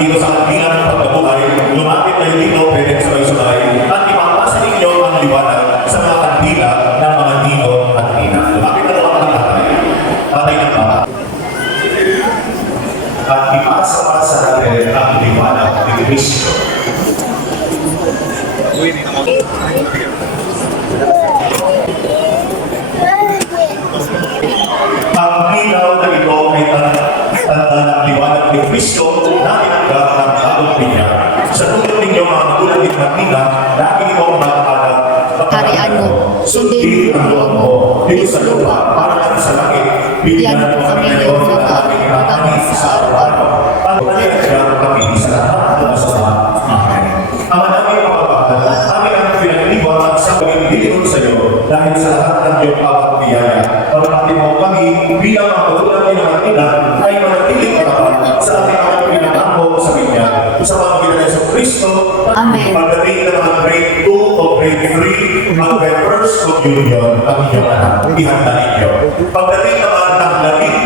dito sa kanila ng pagkabuhay, lumapit kayo dito, pwede sabay-sabay, at ipapasa ninyo ang liwanag sa mga kandila ng mga dino at ina. Lumapit na naman ang tatay. Tatay ng bata. At ipasa pa sa natin ang liwanag ni Kristo. Ang ilaw na ito ay tanda ng liwanag ni Kristo na tinanggap ng bagong niya. Sa tulad ninyo mga magulang ni Martina, lagi ito ang matapalag. Harian mo, sundin ang loob mo, dito sa lupa, para lang sa langit. Bigyan mo kami ngayon ng aming kakanin sa araw-araw. Pagpalihan kami sa lahat ng masama. Amen. Ama namin kapapahal, amin ang pinag-iwan sa pag-ibigay sa iyo dahil sa lahat ng iyong pagpapabiyaya. Pagpapati mo kami bilang ang pagkulang ni Martina ay manatiling katapat sa ating mga pinagamo sa Kanya. Sa pamagitan ng Kristo, Amen. pagdating ng mga grade 2 o grade 3, mag-first communion ang inyong anak. Ihanda ninyo. Pagdating naman ng labing